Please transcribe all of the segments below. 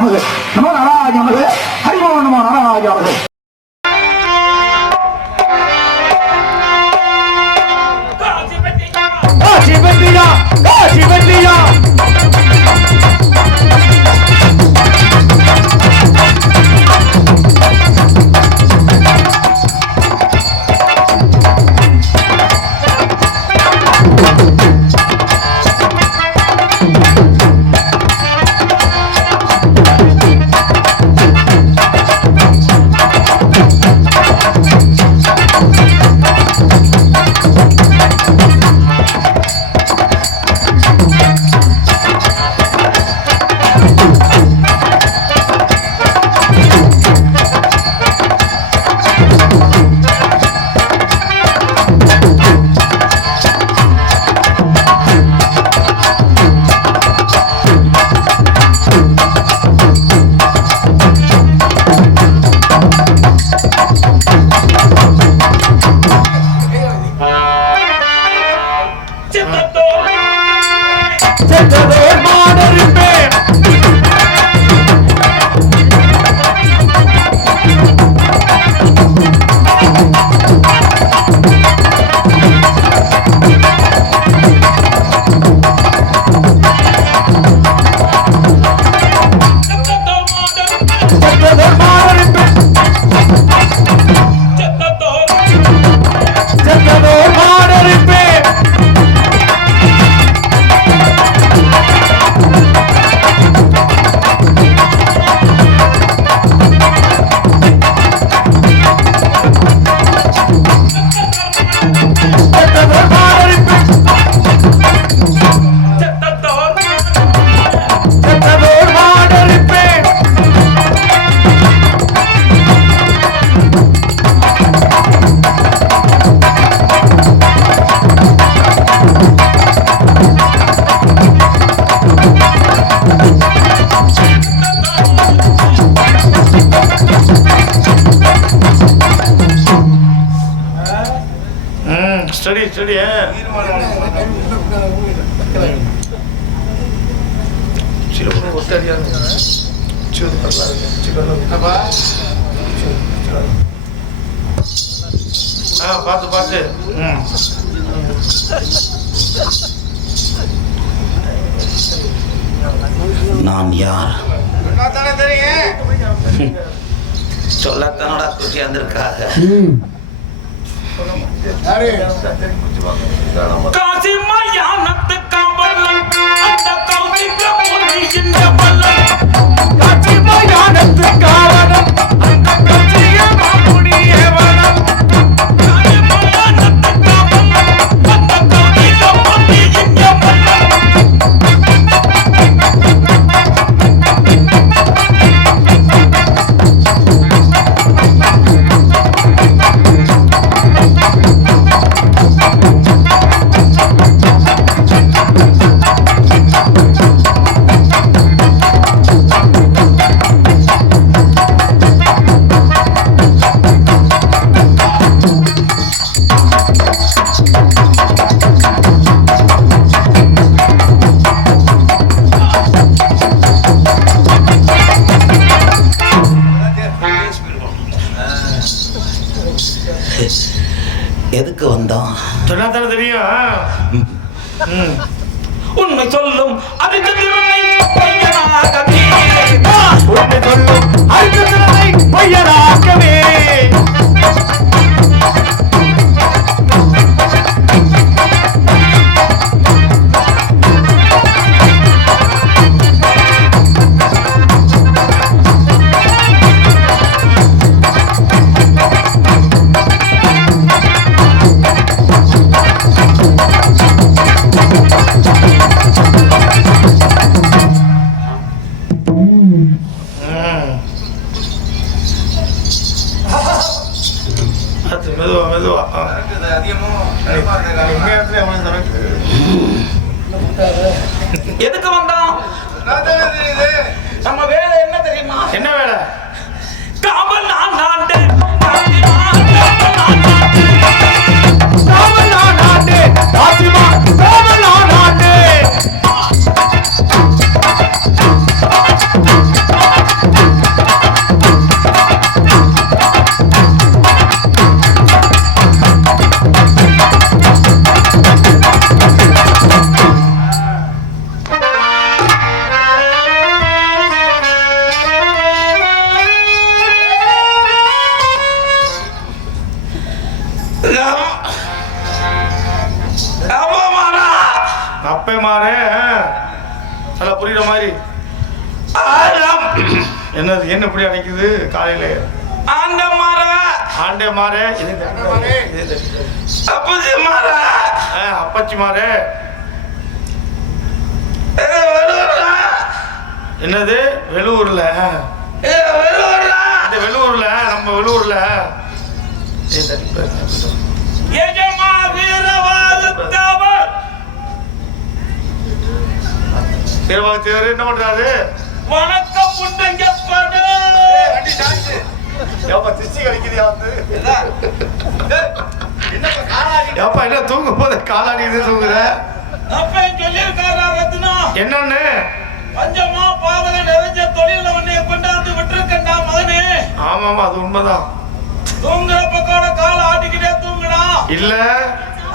நமது நமோ நாராஜ நமது ஹரிமோ நமோ நாராஜ நமது. பார்த்து பார்த்து நான் யார் சொல்லத்தானடா குட்டி வந்திருக்காங்க. காசி மயானத்து காவலன் அந்த கௌசிக முனியின் கவலன் காசி மயானத்து காவலன் அந்த கௌசிக முனியவலன் காசி மயானத்து காவலன் அந்த கௌசிக முனியின் கவலன் எதுக்கு வந்தோம் சொன்னாதானே தெரியும். உண்மை சொல்லும் அதுக்கு திறனை பையனாகவே உண்மை சொல்லும் அதுக்கு திறனை பையனாகவே ஆழம். என்னது என்ன இப்படி அடைக்குது காலையில? ஆண்ட மாற. ஆண்டே மாறே. அப்பச்சி மாற. அப்பச்சி மாறே. என்னது வெளூர்ல? இந்த வெளூர்ல நம்ம வெளூர்ல எஜமா வீரவாதத்தவர் தேவாத்தியார் என்ன பண்றாரு? வணக்கம் முண்டங்கப்படு. ஏப்பா திருச்சி கழிக்குதியா வந்து? ஏப்பா என்ன தூங்கும் போது காலாடி இது தூங்குற? அப்ப சொல்லியிருக்காரா ரத்னம்? என்னன்னு? பஞ்சமா பாதக நிறைஞ்ச தொழில உன்னை கொண்டாந்து விட்டுருக்கா மகனே. ஆமாமா அது உண்மைதான். தூங்குற பக்கோட கால ஆட்டிக்கிட்டே தூங்குடா. இல்ல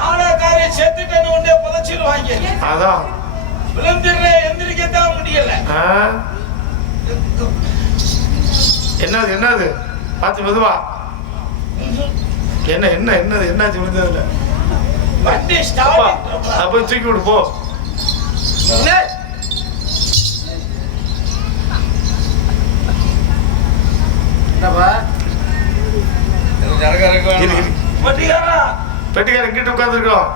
ஆடக்காரிய செத்துட்டேன்னு உன்னை புதைச்சிருவாங்க. அதான் விழுந்துடுற எந்திரிக்கத்தான் முடியல. என்னது என்னது பார்த்து மெதுவா. என்ன என்ன என்னது என்னாச்சு விழுந்ததுல? வண்டி ஸ்டார்ட். அப்ப தூக்கி விடு போ. பெட்டிக்கார இங்கிட்டு உட்காந்துருக்கோம்.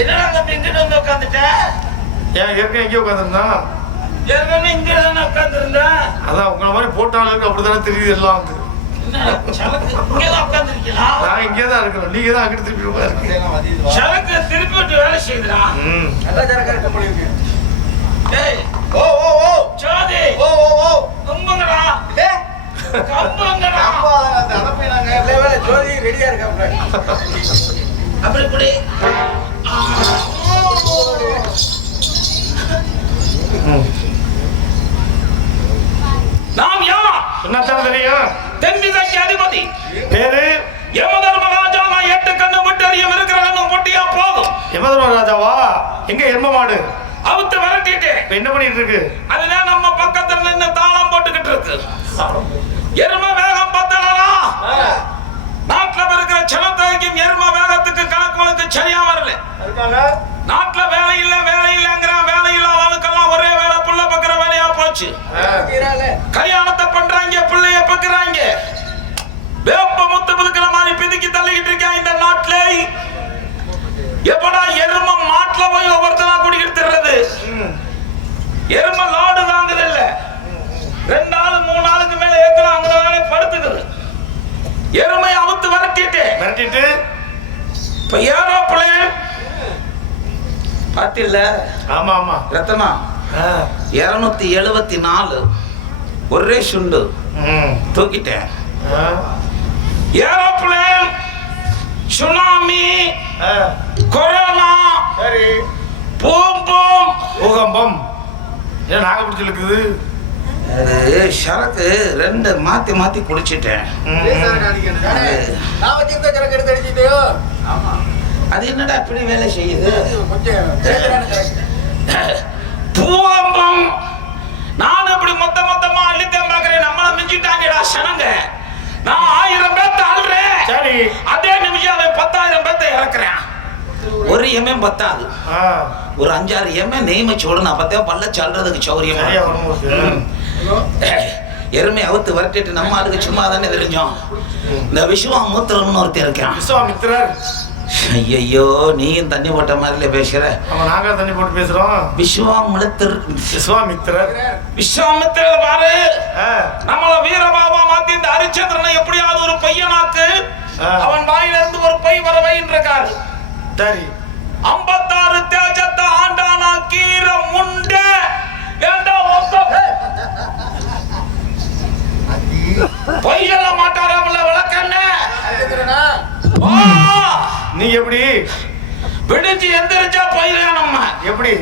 என்னடா தம்பி இங்கிட்டு வந்து உட்காந்துட்ட? ஏன் ஏற்கனவே எங்கே உட்காந்துருந்தான்? ஏற்கனவே இங்க தானே உட்காந்துருந்தேன். அதான் உங்களை மாதிரி போட்டாளுக்கு அப்படித்தானே தெரியுது எல்லாம் வந்து. இங்கதான் உட்காந்துருக்கீங்களா? நான் இங்கே தான் இருக்கிறோம். நீங்க தான் அங்கிட்டு திருப்பி உட்காந்துருக்கீங்க. சரக்கு திருப்பி விட்டு வேலை செய்யுதுடா. நல்லா சரக்கு இருக்க முடியுது. ஏய் ஓ ஓ ஓ ஜோதி ஓ ஓ ஓ கும்பங்கடா. கம்பங்கடா. அந்த அனுப்பினாங்க. வேலை ஜோதி ரெடியா இருக்காங்க. அப்படி இப்படி நாம் யார்? என்னத்தான் தெரியும்? தென்திசைக்கு அதிபதி. பேரு யமதர்மராஜா. நான் 8 கண்ணு விட்டு அறியும் இருக்கிற பொட்டியா போதும். யமதர்மராஜாவா? எங்க எரும மாடு? அவுத்து விரட்டிட்டு என்ன பண்ணிட்டு இருக்கு? அதுல நம்ம பக்கத்துல நின்று தாளம் போட்டுக்கிட்டு இருக்கு. எரும வேகம் பத்தலா? நாட்டுல இருக்கிற சனத்தொகைக்கும் எரும வேகத்துக்கு கணக்கு வழக்கு சரியா வரல. நாட்டுல வேலை இல்லங்கிறான். வேலை இல்லாதவனுக்கெல்லாம் ஒரே வேலை புள்ள பக்கிற வேலையா போச்சு. கல்யாணத்தை பண்றாங்க, பிள்ளைய பக்குறாங்க. வேப்ப முத்து புதுக்கிற மாதிரி பிதுக்கி தள்ளிக்கிட்டு இருக்கேன் இந்த நாட்டுல. எப்படா எரும மாட்டுல போய் ஒவ்வொருத்தனா குடிக்கிட்டு தர்றது? எரும லாடு தாங்குது இல்ல. 2 நாள் 3 நாளுக்கு மேல ஏத்துறோம். அங்க வேலை படுத்துக்குது. எருமை அவுத்து விரட்டிட்டு இப்ப ஏரோப்ளேன் பாத்தில்ல? ஆமா ஆமா ரத்தனா 274 ஒரே சுண்டு தூக்கிட்டேன். ஏரோப்ளேன், சுனாமி, கொரோனா, சரி பூம்பூம், பூகம்பம். ஏன் நாக பிடிச்சி இருக்குது? அது சரக்கு 2 மாத்தி மாத்தி குடிச்சிட்டேன். அது என்னடா இப்படி வேலை செய்யுது? பூகம்பம். நான் இப்படி மொத்தமா அள்ளித்தான் பாக்குறேன். நம்மள மிஞ்சிட்டாங்கடா சனங்க. நான் 1000 பேர்த்த அள்ளுறேன். சரி அதே நிமிஷம் அவன் 10,000 பேர்த்த இறக்குறேன். ஒரு எம்எம் பத்தாது. ஒரு 5-6 எம்எம் நெய்மச்சு விடணும். அப்பதான் பல்ல சொல்றதுக்கு சௌரியம். எருமை அவுத்து விரட்டிட்டு நம்ம ஆளுக்கு சும்மா தானே தெரிஞ்சோம். இந்த விஸ்வாமித்திரன் ஒருத்தர் இருக்கான். விஸ்வாமித்திரர். ஐயோ நீயும் தண்ணி போட்ட மாதிரில பேசுற. நாங்க தண்ணி போட்டு பேசுறோம். விஸ்வாமித்திரர் பாரு. நம்மள வீரபாபா மாத்தி இந்த ஹரிச்சந்திரனை எப்படியாவது ஒரு பையனாக்கு அவன் வாயில இருந்து ஒரு பை வர வைன்றாரு. சரி 56 தேஜத்தை ஆண்டானா கீர முண்ட ஏண்டா ஒத்த பொய்யல மாட்டாராமல விளக்கண்ண. நீங்க எப்படி விடிஞ்சு எந்திரிச்சா பொய்யா? நம்ம எப்படி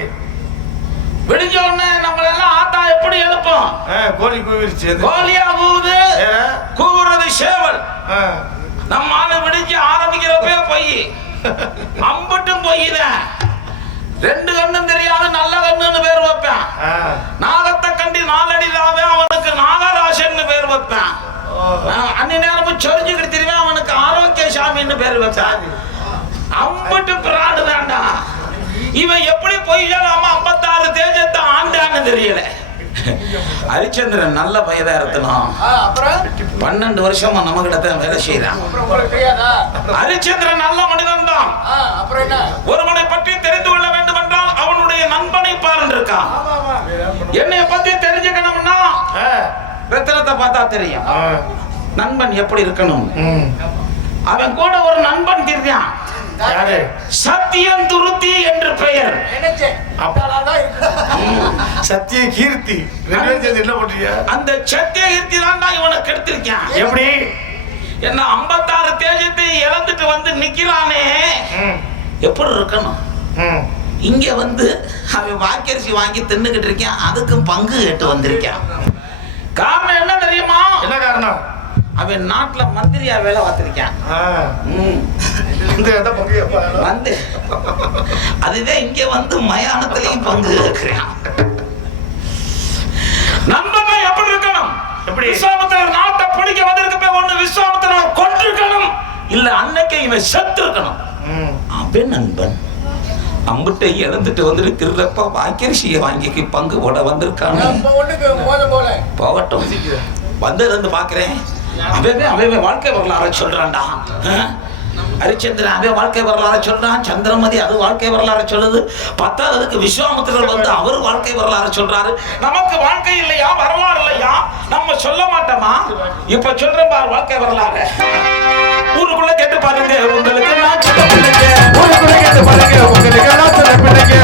விடிஞ்ச உடனே நம்மள எல்லாம் ஆத்தா எப்படி எழுப்போம்? கோழி கூவிருச்சு. கோழியா கூவுது. கூவுறது சேவல். நம்ம ஆளு விடிஞ்சு ஆரம்பிக்கிறப்பே பொய். அம்பட்டும் பொய்தான். 2 கண்ணும் தெரியாது நல்ல கண்ணுன்னு பேர் வைப்பேன். நாகத்தை கண்டி 4 அடி தாவே அவனுக்கு நாகராசன் பேர் வைப்பேன். அன்னி நேரமும் சொரிஞ்சுக்கிட்டு தெரியும் அவனுக்கு ஆரோக்கிய சாமின்னு பேர் வைப்பேன். அம்பட்டு பிராடு வேண்டாம். இவன் எப்படி பொய் சொல்லாம 56 தேஜத்தை ஆண்டான்னு தெரியல. ஹரிச்சந்திரன் நல்ல பையதா இருக்கணும். 12 வருஷமா நம்ம கிட்ட தான் வேலை செய்யறான். ஹரிச்சந்திரன் நல்ல மனிதன் தான். ஒருவனை பற்றி தெரிந்து கொள்ள வேண்டும் என்றால் அவனுடைய நண்பனை பாருன்னு இருக்கான். என்னைய பத்தி தெரிஞ்சுக்கணும்னா ரத்தினத்தை பார்த்தா தெரியும் நண்பன் எப்படி இருக்கணும். அவன் கூட ஒரு நண்பன் தெரியான், சத்தியம் துருத்தி என்று பெயர். சத்திய கீர்த்தி. அந்த சத்திய கீர்த்தி தான் இவனுக்கு எடுத்திருக்கான். எப்படி என்ன 56 தேஜத்தை இழந்துட்டு வந்து நிக்கிறானே, எப்படி இருக்கணும்? இங்க வந்து அவன் வாக்கரிசி வாங்கி தின்னுகிட்டு இருக்கான், அதுக்கும் பங்கு கேட்டு வந்திருக்கான். காரணம் என்ன தெரியுமா? என்ன காரணம்? அவன் நாட்டுல மந்திரியா வேலை பார்த்திருக்கான். வந்து அதுவே இங்க வந்து மயானத்திலையும் பங்கு கேட்கிறான். நண்பர்கள் எப்படி இருக்கணும்? எப்படி? விஸ்வாமித்திரர் நாட்டை பிடிக்க வந்திருக்க ஒண்ணு விஸ்வாமித்திரர் கொண்டிருக்கணும், இல்ல அன்னைக்கு இவன் செத்து இருக்கணும். அவன் நண்பன் அம்பிட்ட இழந்துட்டு வந்திருக்கிறப்ப வாக்கரிசியை வாங்கி பங்கு போட வந்திருக்கானு. போகட்டும், வந்தது பாக்குறேன். அவன் வாழ்க்கை வரலாறு சொல்றான்டா. ஹரிச்சந்திரன் அவன் வாழ்க்கை வரலாறு சொல்றான், சந்திரமதி அது வாழ்க்கை வரலாறு சொல்லுது. 10ஆவதுக்கு விஸ்வாமித்திரர் வந்து அவர் வாழ்க்கை வரலாறு சொல்றாரு. நமக்கு வாழ்க்கை இல்லையா, வரலாறு இல்லையா? நம்ம சொல்ல மாட்டோமா? இப்ப சொல்றேன் பாரு வாழ்க்கை வரலாறு. ஊருக்குள்ள கேட்டு பாருங்க, உங்களுக்கு நான் சொல்ல பிள்ளைங்க. ஊருக்குள்ள கேட்டு பாருங்க, உங்களுக்கு நான் சொல்ல பிள்ளைங்க.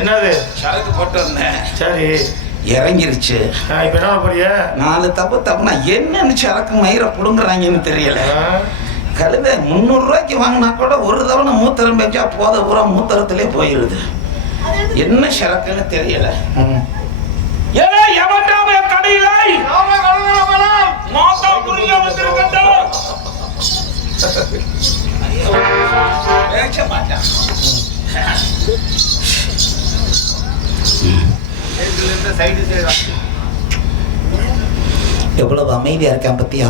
என்னது? சரக்கு போட்டு வந்தேன். சரி, இறங்கிருச்சு. இப்ப என்ன போறிய? 4 தப்புனா என்னன்னு சரக்கு மயிரை புடுங்குறாங்கன்னு தெரியல. கழுதை 300 ரூபாய்க்கு வாங்கினா கூட ஒரு தவணை மூத்தரம் பெஞ்சா போத பூரா மூத்தரத்திலே போயிடுது. என்ன சரக்குன்னு தெரியல. எவ்வளவு அமைதியா இருக்கான் பத்தியா?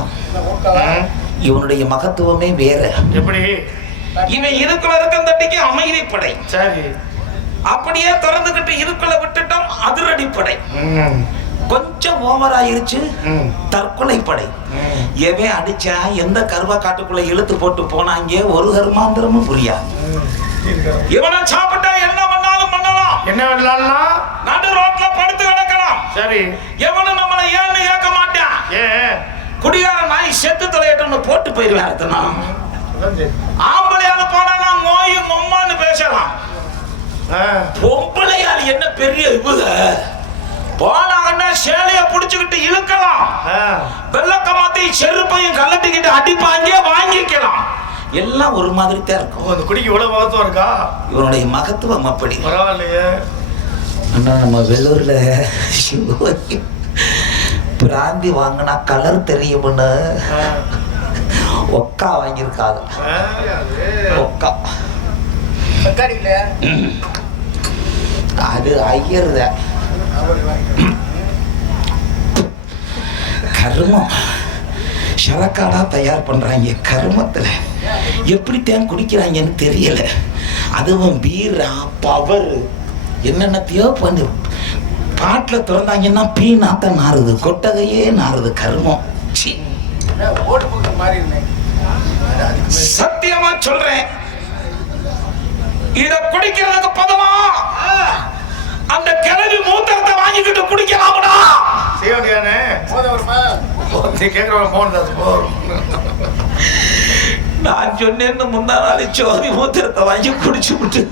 இவனுடைய மகத்துவமே வேற. எப்படி? இவன் இருக்குள்ள இருக்க தட்டிக்கு அமைதிப்படை. சரி, அப்படியே திறந்துகிட்டு இருக்குள்ள விட்டுட்டோம் அதிரடிப்படை. கொஞ்சம் ஓவர் ஆயிருச்சு தற்கொலை படை. எவன் அடிச்சா எந்த கருவா காட்டுக்குள்ள இழுத்து போட்டு போனாங்க ஒரு கர்மாந்திரமும் புரியாது. இவனை சாப்பிட்டா என்ன பண்ணாலும் பண்ணலாம். என்ன பண்ணலாம்னா நடு ரோட்ல படுத்து கிடக்கலாம். சரி, எவனும் நம்மளை ஏன்னு கேட்க மாட்டான். ஏன்? குடிகார நாய் செத்து தொலையட்டும்னு போட்டு போயிருவேன். ஆம்பளையால போனா மோய் மொம்மான்னு பேசலாம். பொம்பளையால் என்ன பெரிய இவுக போனாங்கன்னா சேலைய புடிச்சுக்கிட்டு இழுக்கலாம். வெள்ளக்கமாத்தி செருப்பையும் கலட்டிக்கிட்டு அடிப்பாங்க, வாங்கிக்கலாம். எல்லாம் ஒரு மாதிரி தான் இருக்கும். அந்த குடிக்கு இவ்வளவு மகத்துவம் இருக்கா? இவனுடைய மகத்துவம் அப்படி. பரவாயில்லையே. அண்ணா, நம்ம வெள்ளூர்ல பிராந்தி வாங்கினா கலர் தெரியும்னு ஒக்கா வாங்கியிருக்காங்க. ஒக்கா அது ஐயருத கருமம். சரக்காடா தயார் பண்றாங்க. கருமத்துல எப்படித்தான் குடிக்கிறாங்கன்னு தெரியல. அதுவும் பீரா பவர் என்னென்னத்தையோ பண்ணு பாட்டுல திறந்தாங்கன்னா பீ நாத்தான் நாறுது, கொட்டகையே நாறுது. கருமம். சத்தியமா சொல்றேன், இத குடிக்கிறதுக்கு பதமா அந்த கிழவி மூத்திரத்தை வாங்கிக்கிட்டு குடிக்கலாம்டா. செய்யானே நீ கேட்கறவங்க போனது போதும். நான் சொன்னேன்னு முந்தா நாள் சோதி மூத்திரத்தை வாங்கி குடிச்சு விட்டு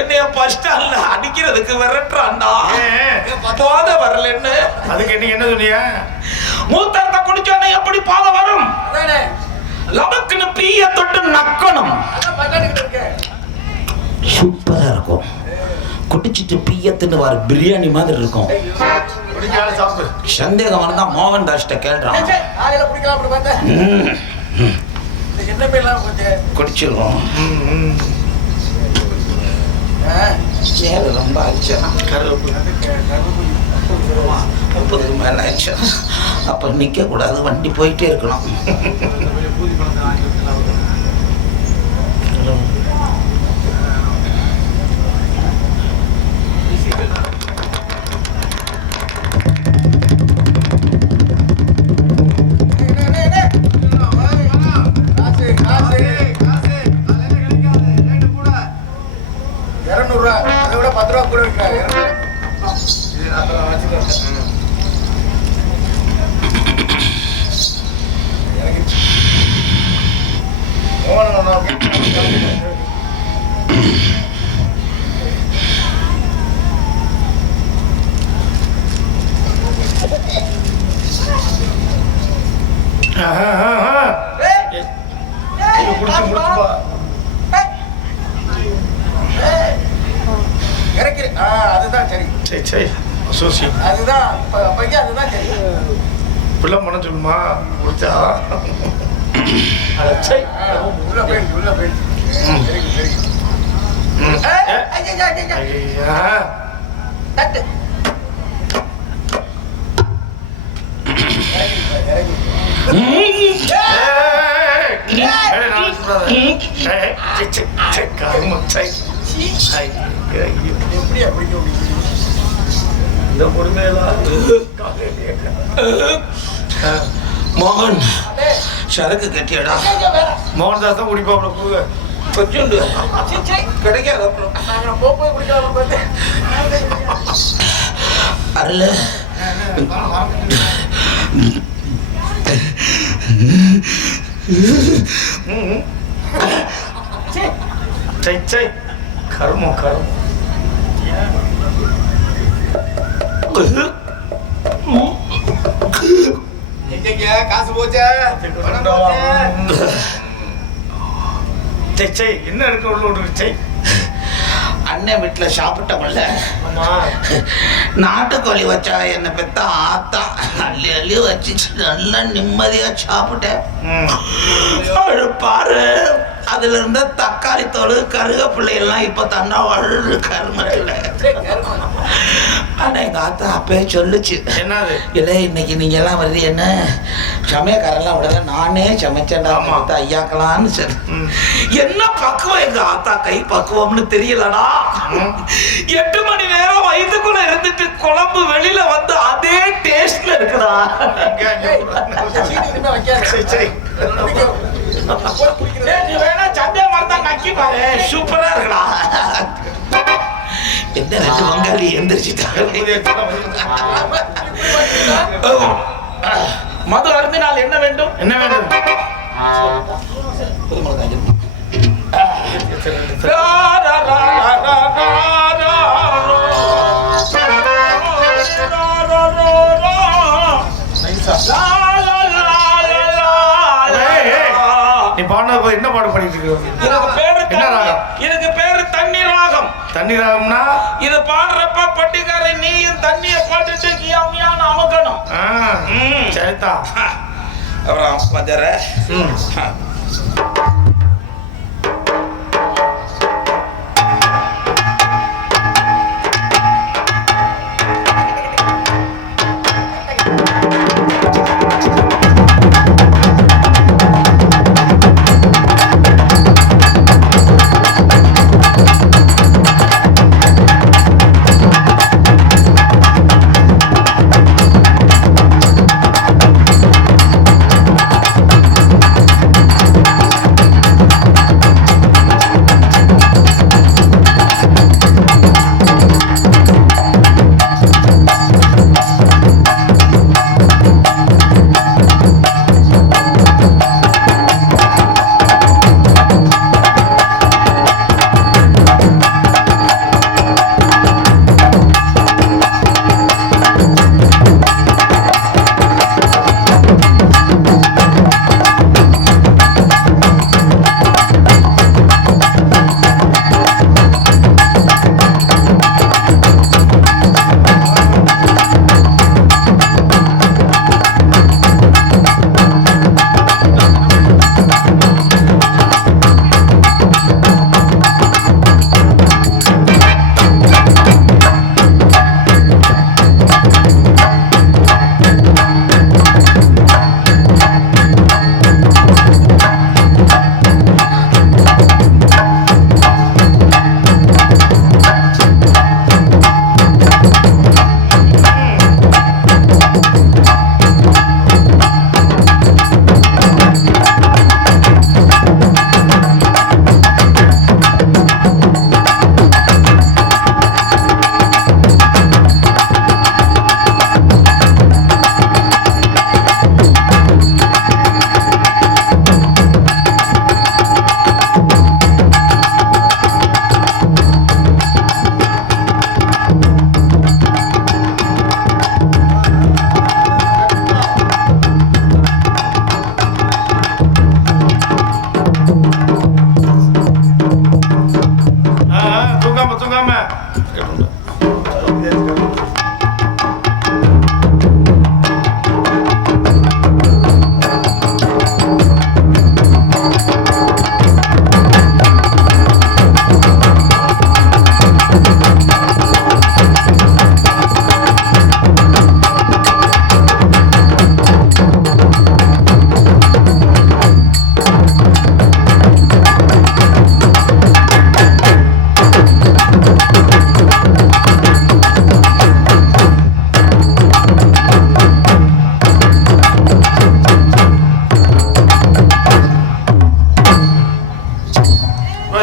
என்னைய பஸ் ஸ்டாண்ட்ல அடிக்கிறதுக்கு விரட்டுறான்டா. போத வரலன்னு அதுக்கு நீங்க என்ன சொன்னீங்க? மூத்திரத்தை குடிச்சோன்னே எப்படி போத வரும்? லபக்குன்னு பீய தொட்டு நக்கணும். சூப்பரா இருக்கும். குடிச்சிட்டு பீயத்துன்னு வர பிரியாணி மாதிரி இருக்கும். சந்தேகம் வந்தா மோகன் தாஸ்ட கேள்றான். குடிச்சிருவோம். ரொம்ப ஆச்சு. 30க்கு மேல ஆச்சு. அப்ப நிக்க கூடாது, வண்டி போயிட்டே இருக்கணும். அதுதான் சரி. அதுதான் பிள்ளை பண்ண சொல்லுமா குடிச்சா மோகன் சரக்கு கட்டியடா. மோகன்தாஸ் தான் குடிப்பாப்ல. கொஞ்சம் கிடைக்காது. அருள் கர்மம் காசு போச்சா? என்ன இருக்க உள்ள அண்ணன் வீட்டுல சாப்பிட்டோம்ல, நாட்டுக்கோழி வச்சா என்ன பெத்த ஆத்தா அள்ளி அள்ளி வச்சு நல்லா நிம்மதியா சாப்பிட்டேன். பாரு, அதுல இருந்த தக்காளி தோல் கருகப்பிள்ளை எல்லாம் இப்ப தண்டா வாழ் கருமல. ஆனா எங்க ஆத்தா அப்பயே சொல்லுச்சு, என்னது இல்லை இன்னைக்கு நீங்க எல்லாம் வருது என்ன சமயக்காரெல்லாம் விடல, நானே சமைச்சேன்டா ஐயாக்கலான்னு சொல்லு. என்ன பக்குவம் எங்க ஆத்தா கை பக்குவம்னு தெரியலடா. 8 மணி நேரம் வயிற்றுக்குள்ள இருந்துட்டு குழம்பு வெளியில வந்து அதே டேஸ்ட்ல இருக்குடா. நீ வேணா சந்தே மரத்தா நக்கி பாரு, சூப்பரா இருக்குடா. என்ன 2 வங்காளி எந்திரிச்சுட்டாங்க. மது அருந்தினால் என்ன வேண்டும்? என்ன வேண்டும்? நீ பாடுறது என்ன பாடம் பண்ணிட்டு இருக்க? எனக்கு பேரு தண்ணி ராகம். தண்ணி ராகம்னா இது பாடுறப்ப பட்டிக்கார நீயும் தண்ணிய பாட்டுட்டு கியாமியான அமக்கணும். சரிதான். அப்புறம் பஜர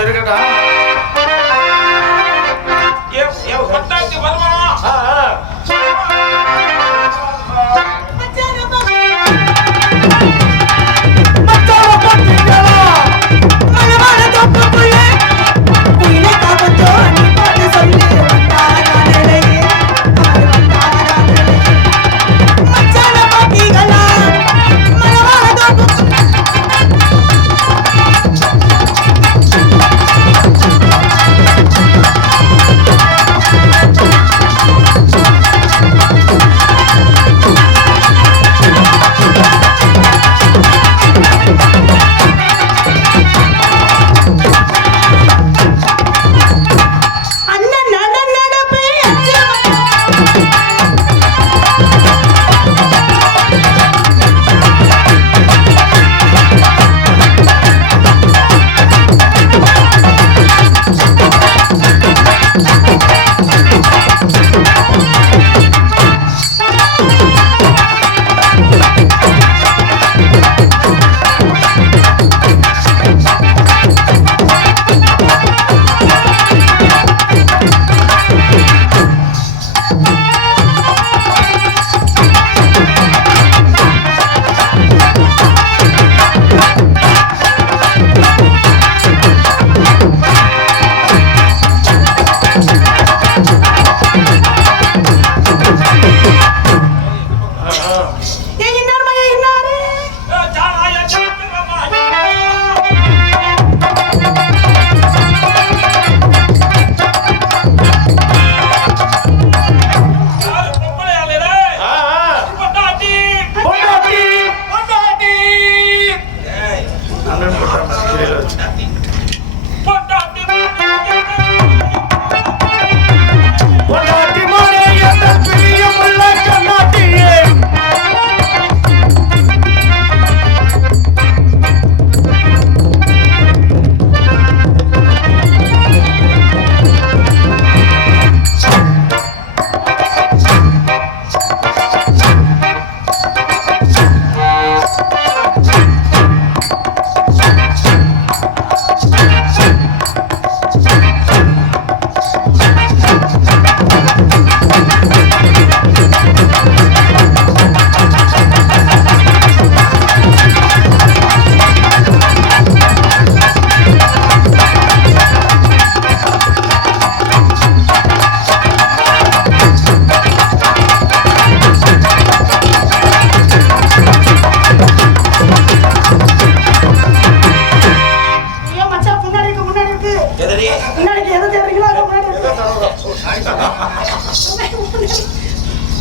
இருக்கட்டா கொண்டாட்டி வருவான்.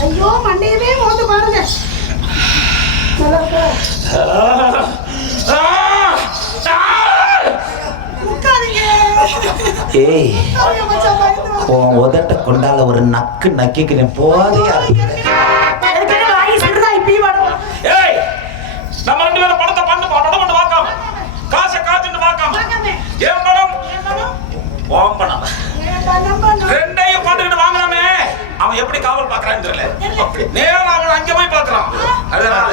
ஐயோ மண்டையவே மோந்து பாருங்க. ஏய் உன் உதட்ட கொண்டால ஒரு நக்கு நக்கிக்கிறேன் போதையா. ஏய் நம்ம ரெண்டு பேரும் படத்தை படம் பண்ணு பார்க்காம காசை காத்துட்டு பார்க்காம ஏன் படம் ஓம் படம் ரெண்டையும் கொண்டுகிட்டு வாங்கலாமே. அவன் எப்படி காவல் பார்க்கறான்னு தெரியல. நேரா அவன் அங்கே போய் பார்க்கறான். அதனால